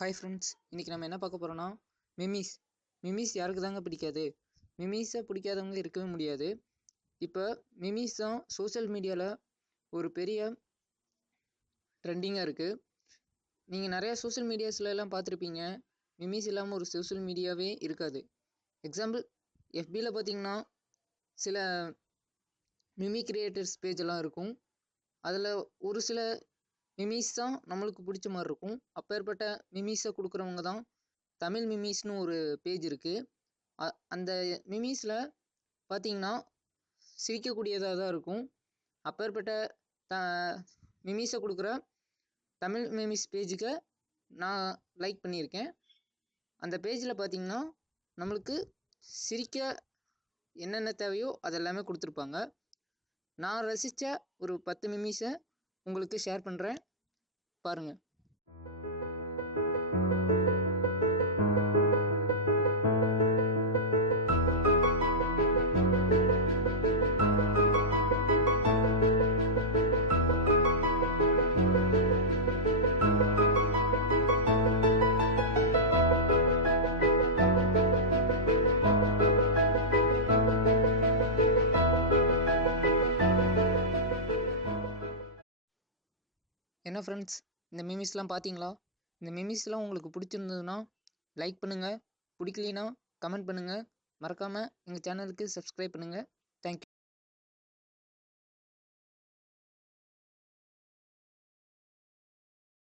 Hi friends, இன்றைக்கி நம்ம என்ன பார்க்க போகிறோன்னா மிமிஸ் யாருக்கு தாங்க பிடிக்காது? மிமிஸை பிடிக்காதவங்க இருக்கவே முடியாது. இப்போ மிமிஸ் தான் சோஷியல் மீடியாவில் ஒரு பெரிய ட்ரெண்டிங்காக இருக்குது. நீங்கள் நிறையா சோஷியல் மீடியாஸ்லாம் பார்த்துருப்பீங்க, மிமிஸ் இல்லாமல் ஒரு சோஷியல் மீடியாவே இருக்காது. எக்ஸாம்பிள் எஃபியில் பார்த்தீங்கன்னா சில மிமி கிரியேட்டர்ஸ் பேஜெல்லாம் இருக்கும். அதில் ஒரு சில மிமிஸ் தான் நம்மளுக்கு பிடிச்ச மாதிரி இருக்கும். அப்பேற்பட்ட மிமிஸை கொடுக்குறவங்க தான் தமிழ் மிமிஸ்னு ஒரு பேஜ் இருக்குது. அந்த மிமிஸில் பார்த்தீங்கன்னா சிரிக்கக்கூடியதாக தான் இருக்கும். அப்பேற்பட்ட மிமிஸை கொடுக்குற தமிழ் மிமிஸ் பேஜுக்கு நான் லைக் பண்ணியிருக்கேன். அந்த பேஜில் பார்த்தீங்கன்னா நம்மளுக்கு சிரிக்க என்னென்ன தேவையோ அதெல்லாமே கொடுத்துருப்பாங்க. நான் ரசித்த ஒரு 10 மிமிஸை உங்களுக்கு ஷேர் பண்ணுறேன், பாருங்கள். என்ன ஃப்ரெண்ட்ஸ், இந்த மிமிஸ்லாம் பார்த்தீங்களா? இந்த மிமிஸ்லாம் உங்களுக்கு பிடிச்சிருந்ததுன்னா லைக் பண்ணுங்கள், பிடிக்கலினா கமெண்ட் பண்ணுங்கள். மறக்காமல் எங்கள் சேனலுக்கு சப்ஸ்கிரைப் பண்ணுங்கள்.